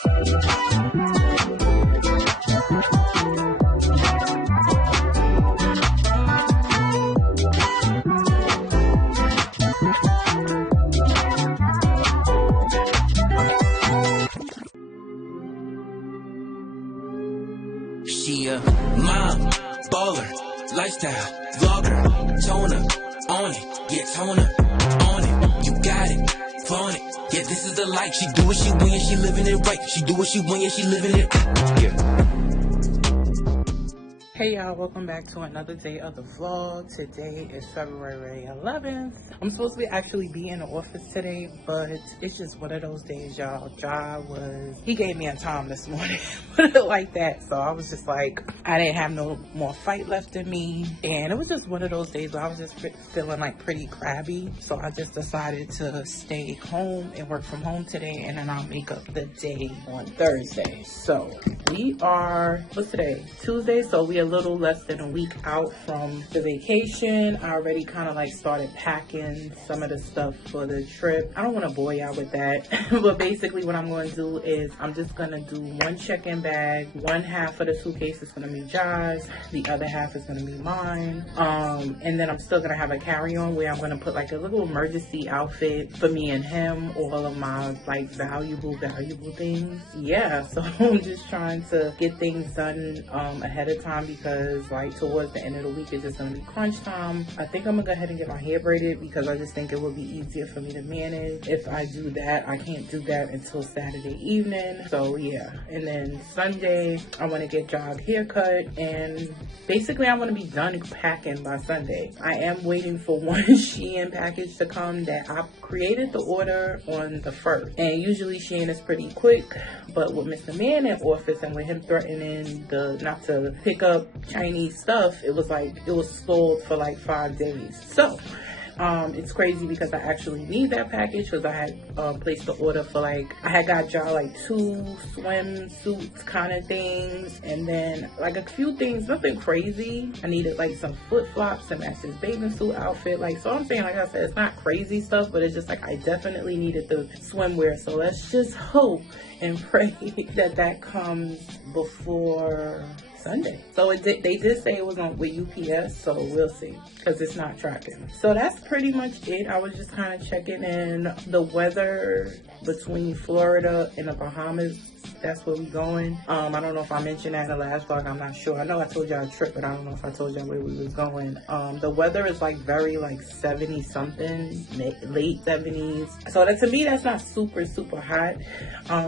She a mom, baller, lifestyle, vlogger, toner, on it, yeah, toner, on it, you got it, flaunt it, yeah, this is the life. She do what she when, she living it right. She do what she when, yeah, she living it, yeah. Hey y'all, welcome back to another day of the vlog. Today is February 11th. I'm supposed to actually be in the office today, but it's just one of those days, y'all. He gave me a time this morning, put it like that. So I was just like, I didn't have no more fight left in me. And it was just one of those days where I was just feeling like pretty crabby. So I just decided to stay home and work from home today, and then I'll make up the day on Thursday. So we are, what's today? Tuesday. So we are a little less than a week out from the vacation. I already kind of like started packing some of the stuff for the trip. I don't want to bore y'all with that, but basically what I'm going to do is I'm just going to do one check-in bag. One half of the suitcase is going to be Josh's, the other half is going to be mine, and then I'm still going to have a carry-on where I'm going to put like a little emergency outfit for me and him, all of my like valuable things. Yeah, so I'm just trying to get things done ahead of time, because like towards the end of the week it's just gonna be crunch time. I think I'm gonna go ahead and get my hair braided, because I just think it will be easier for me to manage if I do that. I can't do that until Saturday evening, so yeah. And then Sunday I want to get Jog haircut, and basically I want to be done packing by Sunday. I am waiting for one Shein package to come that I created the order on the 1st, and usually Shein is pretty quick, but with Mr. Man in office and with him threatening not to pick up Chinese stuff, it was stalled for like 5 days. So it's crazy because I actually need that package, because I had placed the order for I had got y'all like 2 swimsuits kind of things, and then like a few things, nothing crazy. I needed like some flip-flops to match this bathing suit outfit. So I'm saying, like I said, it's not crazy stuff, but it's just like I definitely needed the swimwear. So let's just hope and pray that comes before Sunday. So they did say it was on with UPS, so we'll see, because it's not tracking. So that's pretty much it. I was just kind of checking in the weather between Florida and the Bahamas. That's where we going. I don't know if I mentioned that in the last vlog. I'm not sure. I know I told y'all a trip, but I don't know if I told y'all where we was going. The weather is like very 70 something, late 70s. So that, to me, that's not super hot,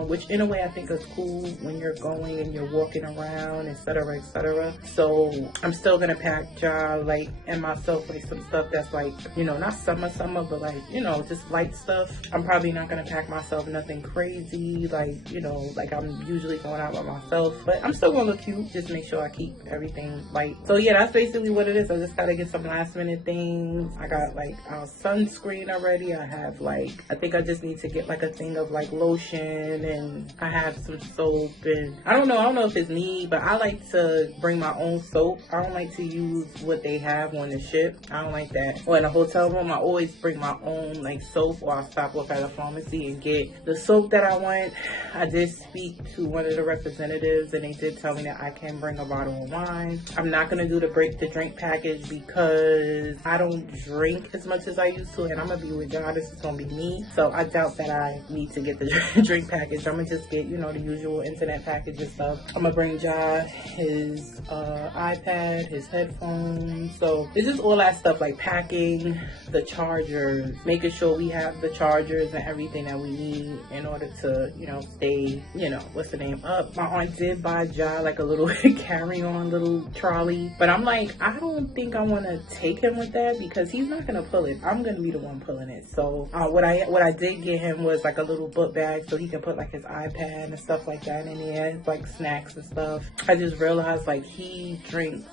which in a way I think is cool when you're going and you're walking around, etc., etc. So I'm still gonna pack y'all and myself some stuff that's not summer, but just light stuff. I'm probably not gonna pack myself nothing crazy, I'm usually going out by myself, but I'm still gonna look cute. Just make sure I keep everything light. So yeah, that's basically what it is. I just gotta get some last minute things. I got our sunscreen already. I have I think I just need to get a thing of lotion, and I have some soap, and I don't know if it's me, but I like to bring my own soap. I don't like to use what they have on the ship. I don't like that. Or in a hotel room, I always bring my own soap, or I'll stop off at a pharmacy and get the soap that I want. I did speak to one of the representatives, and they did tell me that I can bring a bottle of wine. I'm not gonna do the drink package, because I don't drink as much as I used to, and I'm gonna be with y'all. This is gonna be me, so I doubt that I need to get the drink package. I'm gonna just get the usual internet package and stuff. I'm gonna bring Ja his iPad, his headphones. So it's just all that stuff, packing the chargers, making sure we have the chargers and everything that we need in order to stay what's the name up. My aunt did buy Ja a little carry-on little trolley, but I'm I don't think I want to take him with that, because he's not gonna pull it. I'm gonna be the one pulling it. So what I did get him was a little book bag, so he can put his iPad and stuff like that in there, snacks and stuff. I just realized he drinks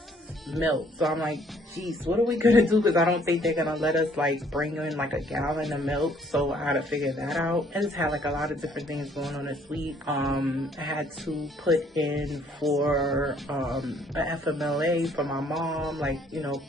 milk, so I'm geez, what are we gonna do? Because I don't think they're gonna let us bring in a gallon of milk, so I had to figure that out. I just had a lot of different things going on this week. I had to put in for a FMLA for my mom,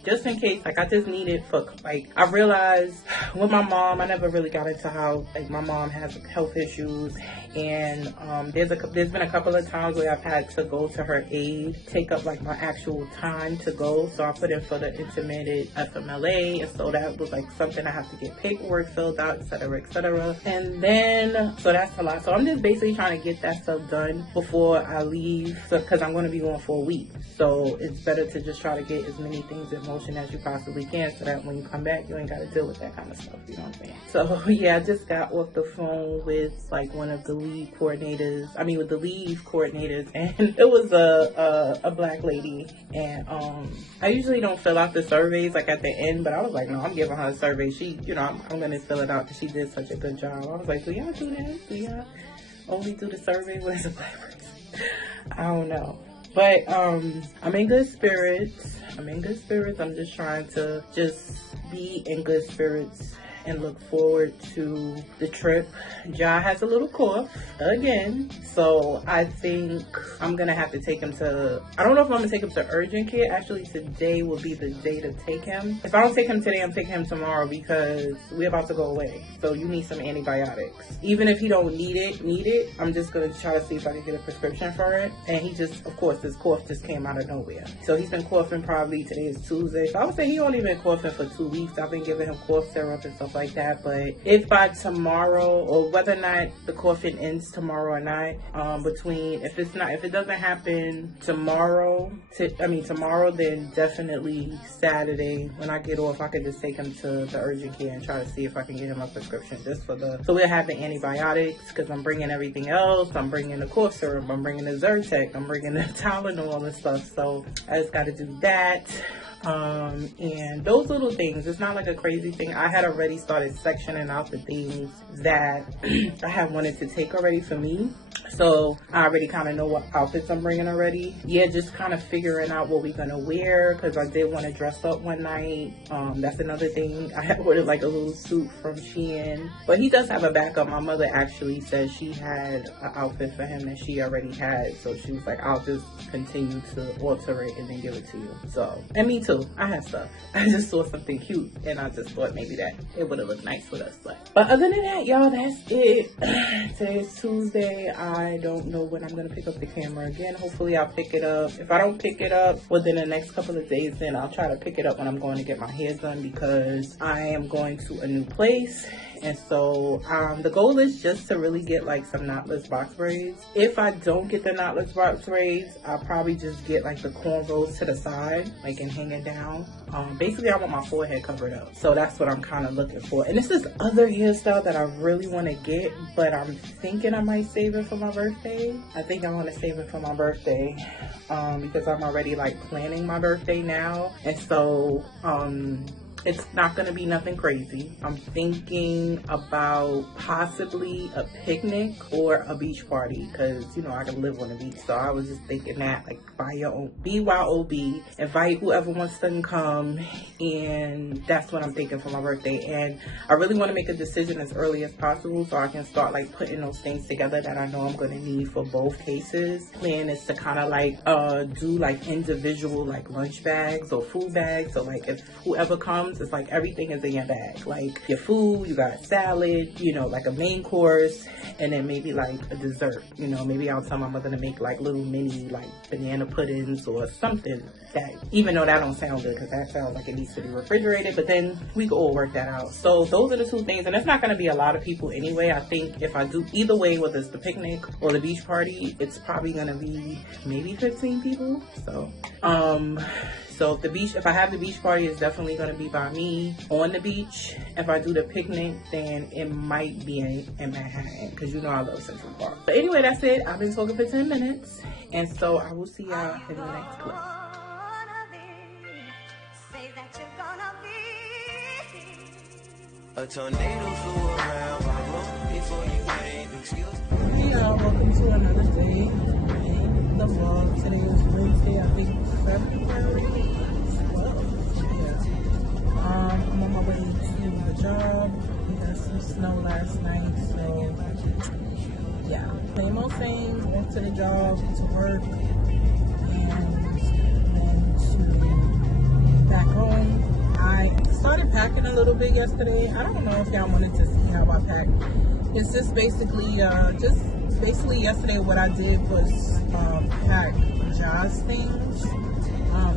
just in case, I just need it for I realized with my mom, I never really got into how my mom has health issues, And there's been a couple of times where I've had to go to her aid, take up like my actual time to go. So I put in for the intermittent FMLA, and so that was like something I have to get paperwork filled out, etc., etc. And then, so that's a lot. So I'm just basically trying to get that stuff done before I leave, because I'm going to be going for a week. So it's better to just try to get as many things in motion as you possibly can, so that when you come back, you ain't got to deal with that kind of stuff. You know what I'm saying? So yeah, I just got off the phone with like one of the lead coordinators. With the lead coordinators, and it was a black lady. And I usually don't fill out the surveys like at the end, but I was like, no, I'm giving her a survey. She, I'm gonna fill it out because she did such a good job. I was like, do y'all do that? Do y'all only do the survey when it's a black person? I don't know. But I'm in good spirits. I'm just trying to just be in good spirits and look forward to the trip. Ja has a little cough again, so I think I'm gonna have to take him to, I don't know if I'm gonna take him to urgent care. Actually, today will be the day to take him. If I don't take him today, I'm taking him tomorrow, because we're about to go away. So you need some antibiotics. Even if he don't need it, I'm just gonna try to see if I can get a prescription for it. And he just, of course, this cough just came out of nowhere. So he's been coughing, probably today is Tuesday. So I would say he only been coughing for 2 weeks. I've been giving him cough syrup and stuff like that. But if by tomorrow, or whether or not the coughing ends tomorrow or not, if it doesn't happen tomorrow, then definitely Saturday when I get off, I could just take him to the urgent care and try to see if I can get him a prescription just for so we'll have the antibiotics, because I'm bringing everything else. I'm bringing the cough syrup, I'm bringing the Zyrtec, I'm bringing the Tylenol and stuff. So I just got to do that. And those little things, it's not like a crazy thing. I had already started sectioning out the things that I had wanted to take already for me. So I already kind of know what outfits I'm bringing already. Yeah, just kind of figuring out what we're going to wear, because I did want to dress up one night. That's another thing. I had ordered like a little suit from Shein, but he does have a backup. My mother actually said she had an outfit for him and she already had. So she was like, I'll just continue to alter it and then give it to you. So, and me too. I have stuff. I just saw something cute and I just thought maybe that it would have looked nice with us. But other than that, y'all, that's it. Today's Tuesday. I don't know when I'm going to pick up the camera again. Hopefully I'll pick it up. If I don't pick it up within the next couple of days, then I'll try to pick it up when I'm going to get my hair done, because I am going to a new place. And so the goal is just to really get like some knotless box braids. If I don't get the knotless box braids, I'll probably just get like the cornrows to the side, like, and hang it down. Basically I want my forehead covered up. So that's what I'm kind of looking for. And this is other hairstyle that I really want to get, but I'm thinking I might save it for my birthday. I think I want to save it for my birthday, because I'm already like planning my birthday now. And so, it's not going to be nothing crazy. I'm thinking about possibly a picnic or a beach party, because, I can live on the beach. So I was just thinking that, like, buy your own BYOB, invite whoever wants to come, and that's what I'm thinking for my birthday. And I really want to make a decision as early as possible so I can start, like, putting those things together that I know I'm going to need for both cases. Plan is to kind of, like, do, like, individual, like, lunch bags or food bags. So, like, if whoever comes, it's like everything is in your bag, like your food, you got salad, like a main course, and then maybe like a dessert. Maybe I'll tell my mother to make like little mini like banana puddings or something, that, even though that don't sound good, because that sounds like it needs to be refrigerated, but then we can all work that out. So those are the two things, and it's not going to be a lot of people anyway. I think if I do either way, whether it's the picnic or the beach party, it's probably going to be maybe 15 people. So if I have the beach party, it's definitely going to be by me on the beach. If I do the picnic, then it might be in Manhattan, because I love Central Park. But anyway, that's it. I've been talking for 10 minutes. And so I will see y'all in the next clip. A tornado flew around my room before you came. Hey y'all, welcome to another day in the vlog. Today is Wednesday, I think February 12th. Yeah. I'm on my way to the job. We got some snow last night, so yeah. Same old thing. Went to the job, to work, and then to back home. I started packing a little bit yesterday. I don't know if y'all wanted to see how I pack. It's just basically just basically yesterday what I did was pack Ja's things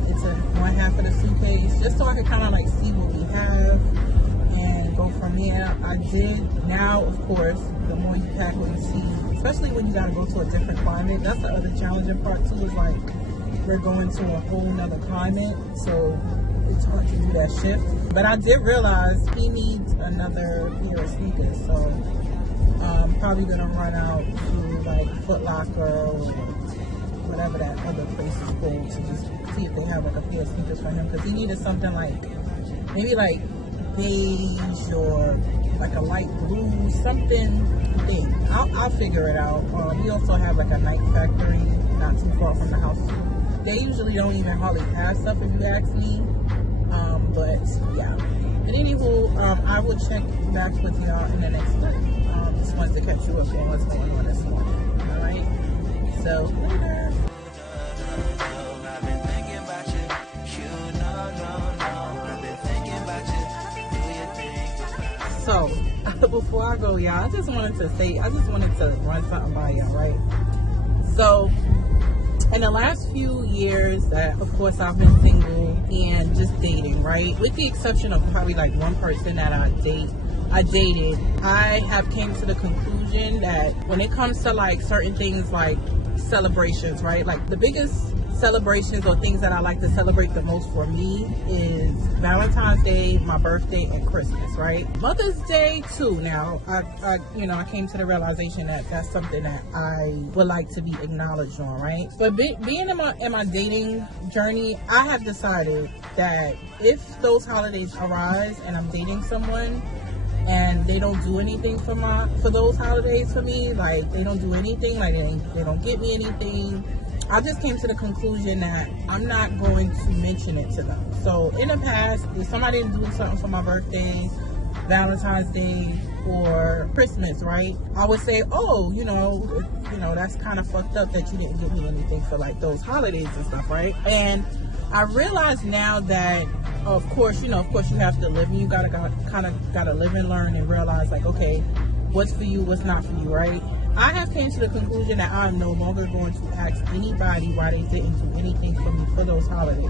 into one half of the suitcase, just so I could kind of like see what we have and go from there. I did. Now, of course, the more you pack, what you see, especially when you got to go to a different climate. That's the other challenging part too, is like we're going to a whole nother climate, so it's hard to do that shift. But I did realize he needs another pair of sneakers, so I'm probably gonna run out to like Foot Locker or whatever that other place is called to just see if they have like a pair of sneakers for him, because he needed something like maybe like beige or like a light blue, something thing. I'll figure it out. We also have like a Night Factory not too far from the house. They usually don't even hardly have stuff if you ask me. But yeah. But anywho, I will check back with y'all in the next clip. Just wanted to catch you up on what's going on this morning. Alright? So later. So before I go, y'all, I just wanted to run something by y'all, right? So in the last few years, of course, I've been single and just dating, right? With the exception of probably like one person that I dated, I have came to the conclusion that when it comes to like certain things like celebrations, right? Like the biggest celebrations or things that I like to celebrate the most for me is Valentine's Day, my birthday, and Christmas, right? Mother's Day too. Now, I came to the realization that that's something that I would like to be acknowledged on, right? But being in my dating journey, I have decided that if those holidays arise and I'm dating someone and they don't do anything for those holidays for me, like they don't do anything, like they don't get me anything, I just came to the conclusion that I'm not going to mention it to them. So in the past, if somebody didn't do something for my birthday, Valentine's Day, or Christmas, right, I would say, oh, that's kind of fucked up that you didn't give me anything for like those holidays and stuff, right? And I realize now that, of course you have to live and you gotta live and learn and realize like, okay, what's for you, what's not for you, right? I have came to the conclusion that I'm no longer going to ask anybody why they didn't do anything for me for those holidays.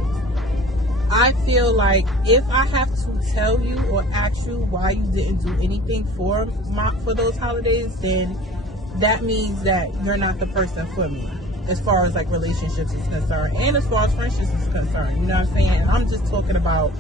I feel like if I have to tell you or ask you why you didn't do anything for those holidays, then that means that you're not the person for me as far as like relationships is concerned and as far as friendships is concerned. You know what I'm saying? And I'm just talking about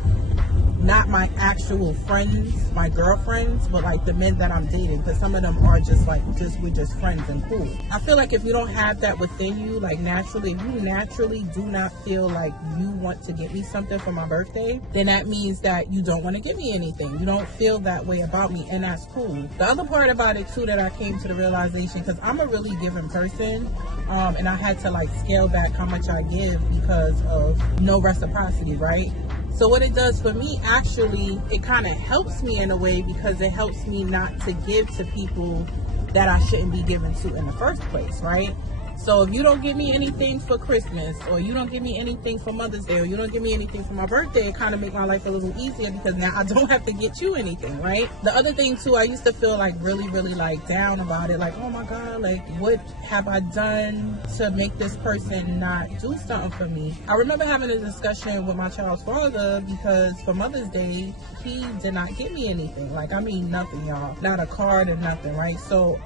not my actual friends, my girlfriends, but like the men that I'm dating, because some of them are we're just friends and cool. I feel like if you don't have that within you, like naturally, if you naturally do not feel like you want to get me something for my birthday, then that means that you don't want to give me anything. You don't feel that way about me, and that's cool. The other part about it too that I came to the realization, because I'm a really giving person, and I had to like scale back how much I give because of no reciprocity, right? So what it does for me, actually, it kind of helps me in a way, because it helps me not to give to people that I shouldn't be giving to in the first place, right? So if you don't give me anything for Christmas, or you don't give me anything for Mother's Day, or you don't give me anything for my birthday, it kind of make my life a little easier, because now I don't have to get you anything, right? The other thing too, I used to feel like really, really like down about it. Like, oh my God, like what have I done to make this person not do something for me? I remember having a discussion with my child's father, because for Mother's Day, he did not give me anything. Like, I mean, nothing, y'all. Not a card or nothing, right? So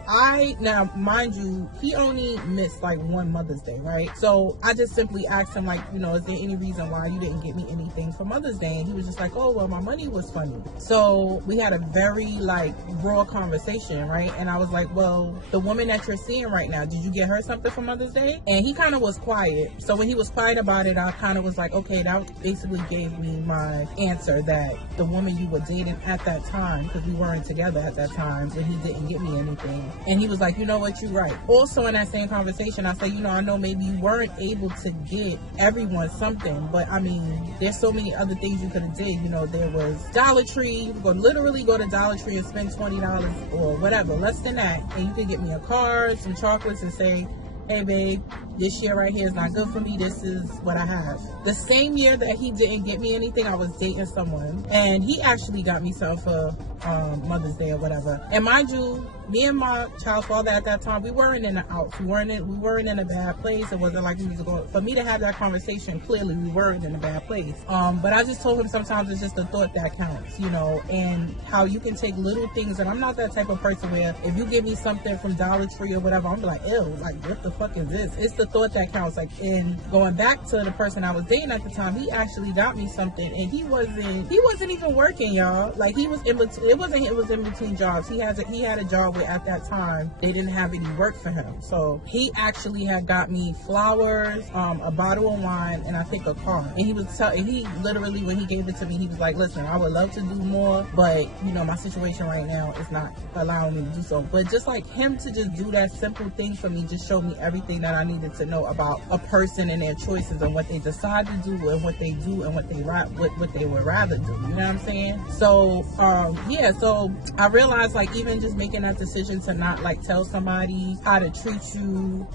now, mind you, he only missed like one Mother's Day, right? So I just simply asked him, like, is there any reason why you didn't get me anything for Mother's Day? And he was just like, oh, well, my money was funny. So we had a very like raw conversation, right? And I was like, well, the woman that you're seeing right now, did you get her something for Mother's Day? And he kind of was quiet. So when he was quiet about it, I kind of was like, okay, that basically gave me my answer, that the woman you were dating at that time, because we weren't together at that time, when he didn't get me anything. And he was like, you know what, you're right. Also in that same conversation, I said, I know maybe you weren't able to get everyone something, but I mean, there's so many other things you could have did. There was Dollar Tree. You could literally go to Dollar Tree and spend $20 or whatever, less than that, and you could get me a card, some chocolates, and say, hey babe, this year right here is not good for me, this is what I have. The same year that he didn't get me anything, I was dating someone, and he actually got me something for Mother's Day or whatever. And mind you, me and my child's father at that time, we weren't in the outs. We weren't in a bad place. It wasn't like we was going. For me to have that conversation, clearly we weren't in a bad place. But I just told him sometimes it's just the thought that counts, you know, and how you can take little things. And I'm not that type of person where if you give me something from Dollar Tree or whatever, I'm like, ew, like what the fuck is this? It's the thought that counts. Like, in going back to the person I was dating at the time, he actually got me something, and he wasn't even working, y'all. Like, he was in between. It was in between jobs. He had a job where at that time they didn't have any work for him, so he actually had got me flowers, a bottle of wine, and I think a car. And he literally, when he gave it to me, he was like, listen, I would love to do more, but you know, my situation right now is not allowing me to do so. But just like him to just do that simple thing for me just showed me everything that I needed to know about a person and their choices and what they decide to do and what they do and what they would rather do. You know what I'm saying? So so I realized, like, even just making that decision to not like tell somebody how to treat you,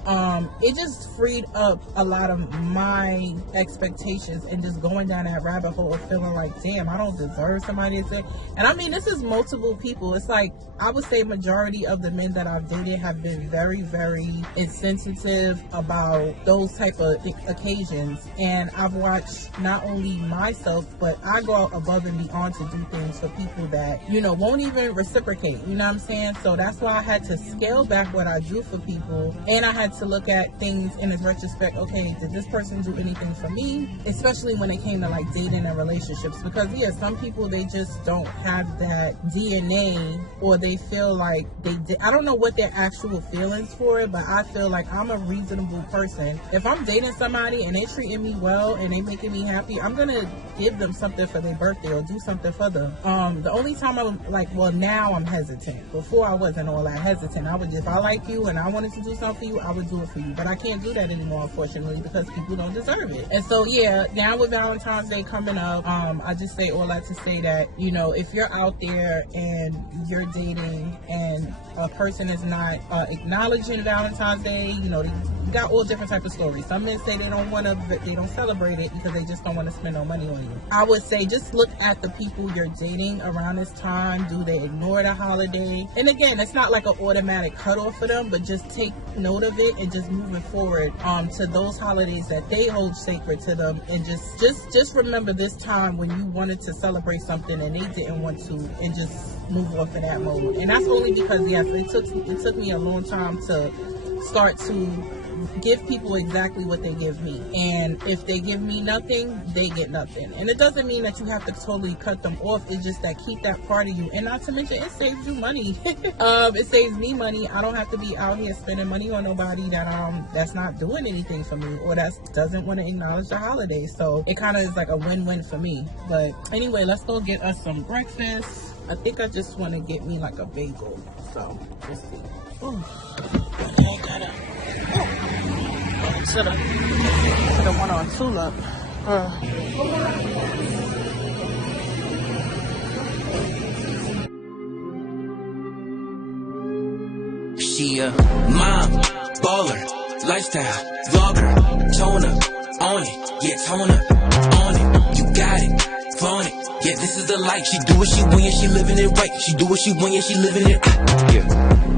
it just freed up a lot of my expectations and just going down that rabbit hole of feeling like, damn, I don't deserve somebody to say. And I mean, this is multiple people. It's like, I would say majority of the men that I've dated have been very, very insensitive about those type of occasions. And I've watched not only myself, but I go out above and beyond to do things for people that, you know, won't even reciprocate. You know what I'm saying? So that's why I had to scale back what I do for people. And I had to look at things in a retrospect. Okay, did this person do anything for me? Especially when it came to like dating and relationships. Because yeah, some people, they just don't have that DNA, or they feel like I don't know what their actual feelings for it, but I feel like I'm a reasonable person. If I'm dating somebody and they treating me well and they making me happy, I'm gonna give them something for their birthday or do something for them. The only time I'm like, well, now I'm hesitant. Before I wasn't all that hesitant. I would, if I like you and I wanted to do something for you, I would do it for you. But I can't do that anymore, unfortunately, because people don't deserve it. And so yeah, now with Valentine's Day coming up, I just say all that to say that, you know, if you're out there and you're dating and a person is not acknowledging Valentine's Day, you know, you got all different types of stories. Some men say they don't celebrate it because they just don't want to spend no money on you. I would say just look at the people you're dating around this time. Do they ignore the holiday? And again, it's not like an automatic cutoff for them, but just take note of it and just moving forward to those holidays that they hold sacred to them, and just remember this time when you wanted to celebrate something and they didn't want to, and just move off in that mode. And that's only because yes, it took me a long time to start to give people exactly what they give me. And if they give me nothing, they get nothing. And it doesn't mean that you have to totally cut them off. It's just that keep that part of you. And not to mention, it saves you money. It saves me money. I don't have to be out here spending money on nobody that's not doing anything for me, or that doesn't want to acknowledge the holiday. So it kind of is like a win-win for me. But anyway, let's go get us some breakfast. I think I just want to get me like a bagel. So let's see. Ooh. To the one on Tulip. She a mom, baller, lifestyle, vlogger, toner, on it, yeah, toner, on it, you got it, flaunt it, yeah, this is the life. She do what she want, yeah, she living it right. She do what she want, yeah, she living it, yeah.